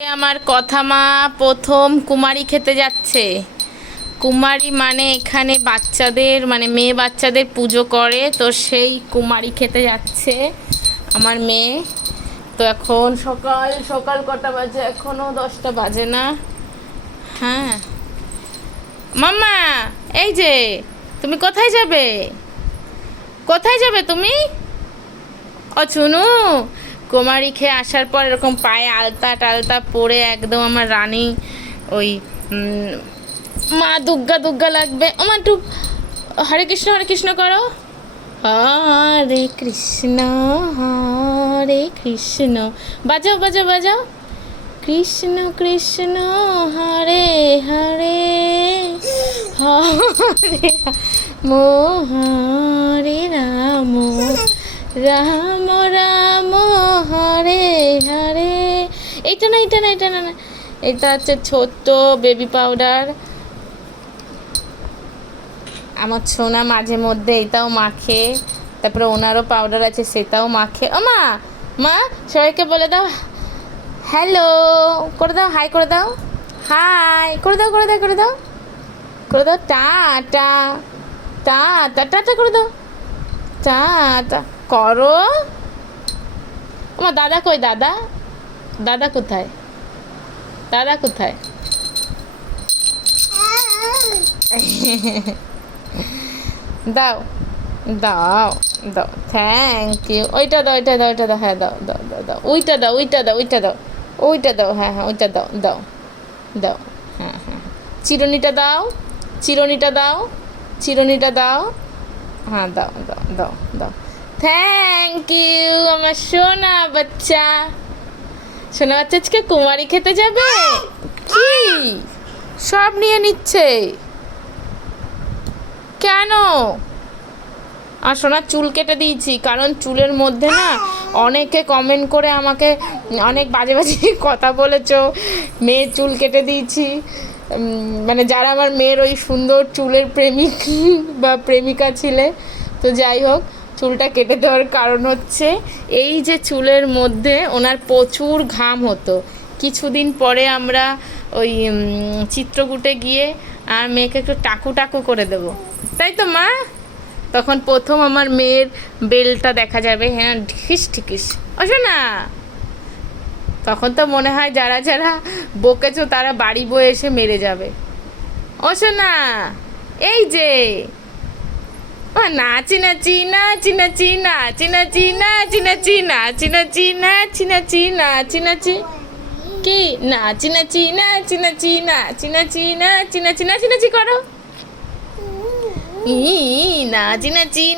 আমার কথা মা, প্রথম কুমারী খেতে যাচ্ছে। কুমারী মানে এখানে বাচ্চাদের মানে মেয়ে বাচ্চাদের পুজো করে, তো সেই কুমারী খেতে যাচ্ছে আমার মেয়ে। তো এখন সকাল সকাল কটা বাজে? এখনও দশটা বাজে না। হ্যাঁ। মাম্মা, এই যে, তুমি কোথায় যাবে? কোথায় যাবে তুমি? ও চুনু কুমারী খেয়ে আসার পর এরকম পায়ে আলতা টালতা পরে একদম আমার রানী ওই মা দুর্গা দুর্গা লাগবে। মা একটু হরে কৃষ্ণ হরে কৃষ্ণ করো। হরে কৃষ্ণ হরে কৃষ্ণ। বাজাও বাজাও বাজাও। কৃষ্ণ কৃষ্ণ, হরে হরে হরে, রাম হরে, রাম রাম রাম। হরে এইটা না এইটা না এটা না না এটা হচ্ছে ছোট্ট বেবি পাউডার আমার সোনা মাঝে মধ্যে এটাও মাখে তারপরে ওনারও পাউডার আছে সেটাও মাখে ও মা মা সবাইকে বলে দাও হ্যালো করে দাও হাই করে দাও হাই করে দাও করে দাও করে দাও করে দাও টা টা টা টা টা করে দাও টা টা করো আমার দাদা কই, দাদা? দাদা কোথায়? দাদা কোথায়? দাও দাও দাও। থ্যাংক ইউ ওইটা দাও ওইটা দাও ওইটা দাও হ্যাঁ দাও দাও দাও দাও। ওইটা দাও ওইটা দাও ওইটা দাও। ওইটা দাও হ্যাঁ হ্যাঁ ওইটা দাও দাও দাও। হ্যাঁ হ্যাঁ। চিরুনিটা দাও, চিরনিটা দাও চিরনিটা দাও। হ্যাঁ দাও দাও দাও দাও। থ্যাংক ইউ আমার সোনা বাচ্চা। সোনা বাচ্চা আজকে কুমারী খেতে যাবে? কি? সব নিয়ে নিচ্ছে। কেন? আর সোনার চুল কেটে দিয়েছি, কারণ চুলের মধ্যে না অনেকে কমেন্ট করে আমাকে অনেক বাজে বাজে কথা বলেছ। মেয়ের চুল কেটে দিয়েছি। মানে যারা আমার মেয়ের ওই সুন্দর চুলের প্রেমিক বা প্রেমিকা ছিলে, তো যাই হোক চুলটা কেটে দেওয়ার কারণ হচ্ছে এই যে চুলের মধ্যে ওনার প্রচুর ঘাম হতো। কিছুদিন পরে আমরা ওই চিত্রকূটে গিয়ে আর মেয়েকে একটু টাকু টাকু করে দেবো। তাই তো মা? তখন প্রথম আমার মেয়ের বেলটা দেখা যাবে। হ্যাঁ ঠিকিস ঠিকিস। ওসো না তখন তো মনে হয় যারা যারা বকেছো তারা বাড়ি বয়ে এসে মেরে যাবে। ওসো না এই যে ও নাচি নাচি নাচি নাচি নাচি নাচি নাচি নাচি নাচি নাচি নাচি নাচি নাচি নাচি কি নাচি নাচি নাচি নাচি নাচি নাচি নাচি নাচি নাচি নাচি করো ই নাচি নাচি